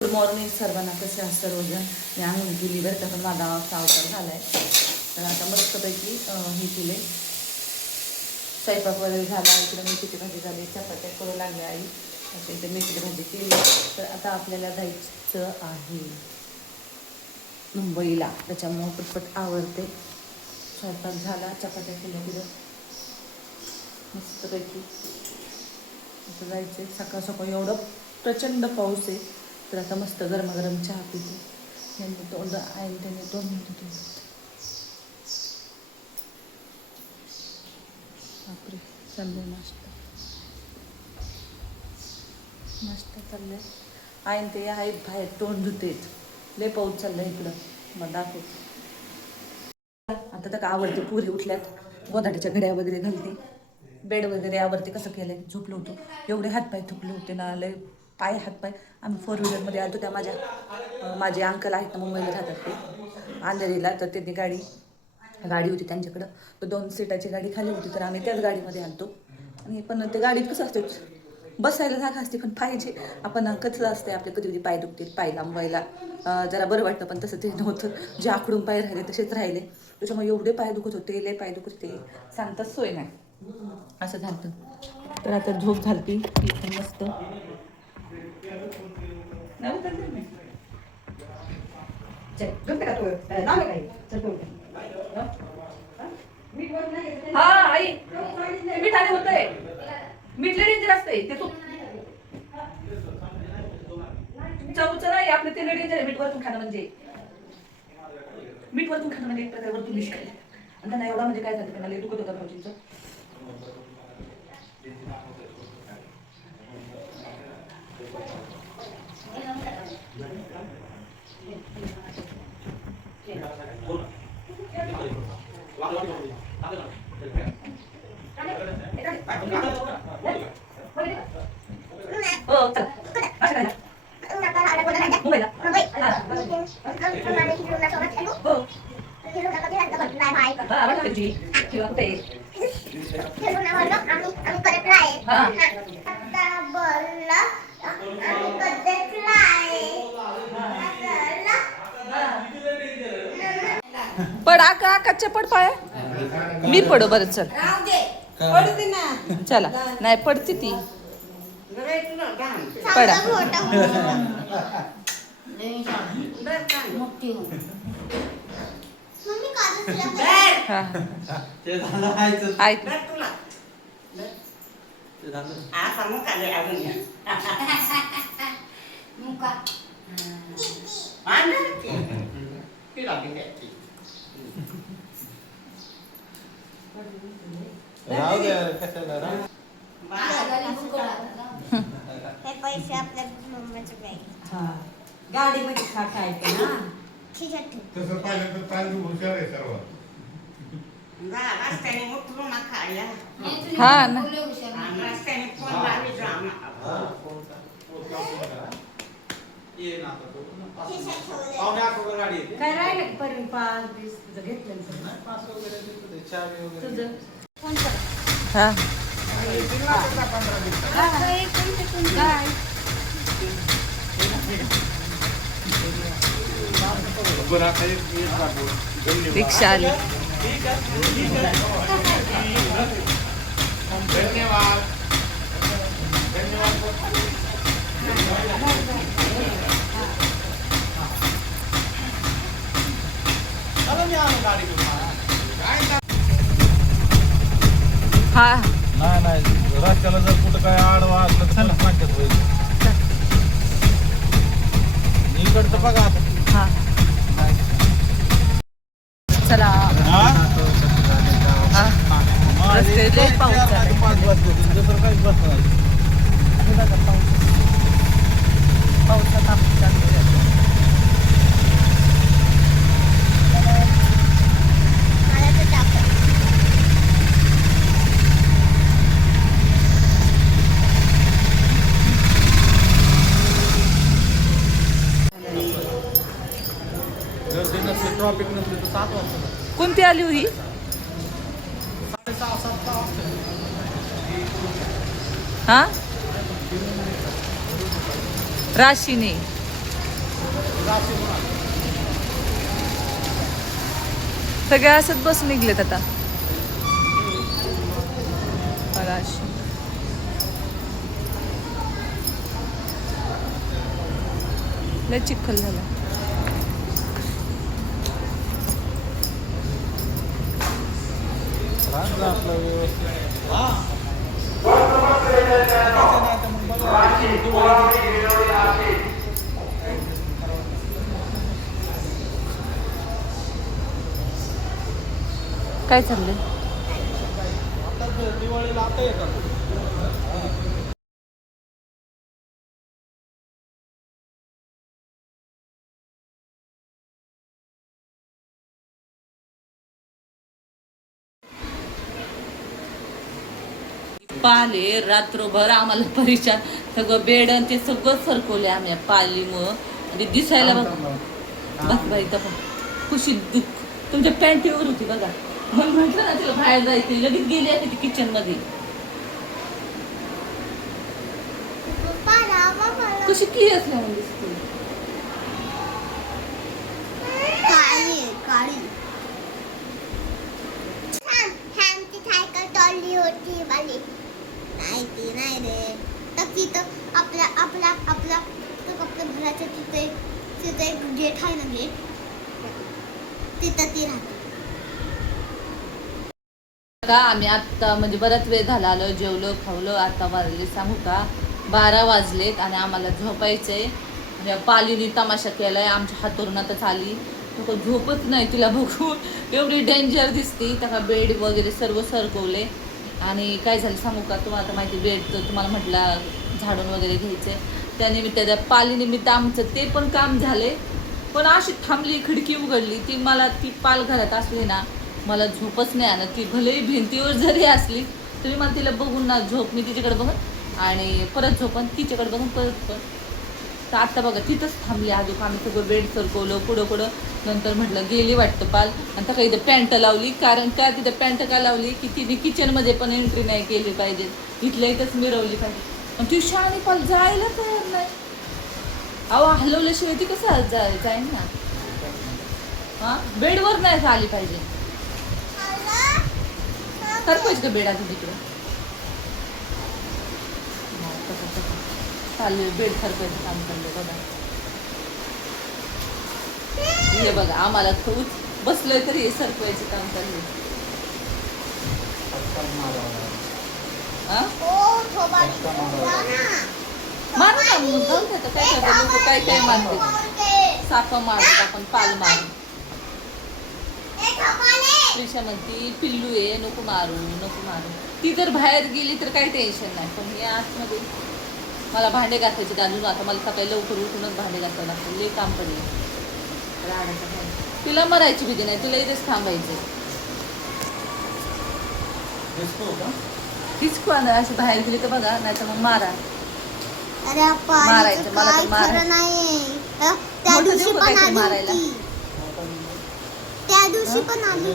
Good morning सर्वांना कसे असतं सर्वजण? मी आणून केली बरं का पण माझा सावकार झाला आहे तर आता मस्तपैकी हे केले स्वयंपाक वगैरे झाला. इकडे मेथीची भाजी झाली चपात्या करू लागल्या आई. आता इथे मेथीची भाजी केली. तर आता आपल्याला जायचं आहे मुंबईला. त्याच्यामुळं पटपट आवडते स्वयंपाक झाला चपात्या केल्या तिथं. मस्तपैकी. असं जायचं सकाळ सकाळ एवढं प्रचंड पाऊस आहे. तर आता मस्त गरमागरम चहा पिते. त्यांनी तोंड आणि त्याने दोन मिनिटं बापरे चाललंय नाश्ता. नाश्ता चाललाय. आहे ते आहेत बाहेर तोंड धुतेच लय पाऊस चाललाय इकडं. मग दाखवते आता तर आवडते पुरी उठल्यात. गोदाड्याच्या घड्या वगैरे घालते. बेड वगैरे आवडते कसं केलंय? झोपलो होतो. एवढे हातपाय थुकले होते ना लय पाय हातपाय आम्ही फोर व्हीलरमध्ये आलो त्या माझ्या माझे अंकल आहेत ना मुंबईला राहतात ते. आंधेरीला तर त्यांनी गाडी गाडी होती त्यांच्याकडं. तर दोन सीटाची गाडी खाली होती. तर आम्ही त्याच गाडीमध्ये आलतो. आणि पण ते गाडीत कसं असते बसायला जागा असते पण पाहिजे आपण कसं असते आपले कधी कधी पाय दुखतील पाय लांबवायला. जरा बरं वाटतं पण तसं ते नव्हतं. जे आखडून पाय राहिले तसेच राहिले. त्याच्यामुळे एवढे पाय दुखत होते लय पाय दुखत होते. सांगताच सोय नाही. असं झालं तर आता झोप झालती. मस्त. नाही उतरले मी. हा आई. ते मिठाने होतंय. मिठले डेंजर असतंय ते तू. चवचं नाही आपलं ते डेंजर आहे मीठ वरतून खाणं म्हणजे. मीठ वरतून खाणं म्हणजे एक प्रकारे वरतून विष आणि त्यांना एवढा म्हणजे काय झालं त्यांना लय दुखत होता भाऊजींचं हो चल असं काय मुंबईला हा. हो हा आवडतं तुझी किंवा कुठे हा. पडा आका कच्चे पड पाय? मी पडो बरं चल. चला. नाही पडती ती. पडा. हा. ते झालं व्हायचं. ऐक ते झालं. राहू दे कशाला राहू हे पैसे आपल्या मम्मीचे काय गाडीमध्ये ना खिशात ठेव. तसं पाहिलं तर तांदूळ हुशार आहे सर्व हा ना ये ना आता तो. खिशात पावणे आठ वगैरे गाडी येते. काय राहिलं पर्यंत पाच वीस तुझं घेतलं ना सगळं? नाही, पाच वगैरे देतो ते, वगैरे. तुझं हा रिक्षा आली धन्यवाद हा. नाही नाही. रस्त्याला जर कुठं काय आडवा असलं तर चला. नाक्यात होईल. इकडचं बघा आता. हा. चला. हा? हा. रस्ते लय पाऊस. पाच दुसरं काहीच बस नाही. हे बघा पाऊस. पावसात आता. आली हो ही? हा राशीने. सगळे असत बस निघलेत आता. बघा लय चिखल झाला. राहत आपलं व्यवस्थित. काय चाललंय? दिवाळीला आता येतात पाले रात्रभर आम्हाला परिचय सगळं बेड आणि ते सगळं सरकवले आम्ही पालीमुळं. आणि दिसायला बघ. बस बाई तर खुशी दुःख. तुमच्या पॅन्टीवर होती बघा. मग म्हटलं ना तिला बाहेर जायचं. लगेच गेली आहे ती किचनमध्ये पप्पा रामा मला. कशी की असल्या म्हणून दिसते. काळी होती माहिती नाही रे. तर तिथं आपल्या आपल्या आपल्या तर आपल्या घराच्या तिथे तिथं एक गेट आहे ना गेट तिथं ती राहते. का आम्ही आत्ता म्हणजे बराच वेळ झाला आलो जेवलो खावलो आता वाजले सांगू का? बारा वाजलेत आणि आम्हाला झोपायचंय. म्हणजे पालीने तमाशा केलाय आमच्या हातोरणातच आली. तो झोपच नाही तिला बघून एवढी डेंजर दिसती. त्या बेड वगैरे सर्व सरकवले. आणि काय झालं सांगू का? तुम्हाला आता माहिती बेडचं तुम्हाला म्हटलं झाडून वगैरे घ्यायचंय त्यानिमित्त त्या पालीनिमित्त आमचं ते पण काम झाले. पण अशी थांबली खिडकी उघडली. ती मला ती पाल घरात असली ना मला झोपच नाही आणत ती भलेही भिंतीवर जरी असली तरी मला तिला बघून ना झोप मी तिच्याकडे बघत आणि परत झोपन तिच्याकडे बघून परत पण. तर आता बघा तिथंच थांबली आज आम्ही सगळं बेड सरकवलं पुढं पुढं. नंतर म्हटलं गेली वाटतं पाल. आणि त्या इथं पॅन्ट लावली. कारण का तिथं पॅन्ट का लावली? की तिने किचनमध्ये पण एंट्री नाही केली पाहिजे. इथल्या इथंच मिरवली पाहिजे. पण ती शाळी पाल जायला तयार नाही. अहो हलवल्याशिवाय ती कसं जाय जाईल ना? हां? बेडवर नाही आली पाहिजे. सरकवायची का बेड आधी तिकडे? चालले बेड सरकवायचं काम चाललंय बघा. हे बघा आम्हाला खूप बसलोय तरी हे सरकवायचं काम चाललंय. हा? मारू. ना. मग जाऊ दे काय करतात लोक काय काय मारते? थोबाडी. सापा मारतात आपण पाल मारू. प्रिशा म्हणती पिल्लू आहे नको मारू नको मारू. ती जर बाहेर गेली तर काही टेन्शन नाही पण हे आतमध्ये मला भांडे घासायचे घालून आता मला सकाळी लवकर उठूनच भांडे घासावं लागतं लई काम पडले. तिला मरायची भीती नाही. तुला इथेच थांबायचं दिसतो का? तीच कोण अशी बाहेर गेली तर बघा नाही तर मग मारा. मारायचं, मला तर त्या दिवशी पण आली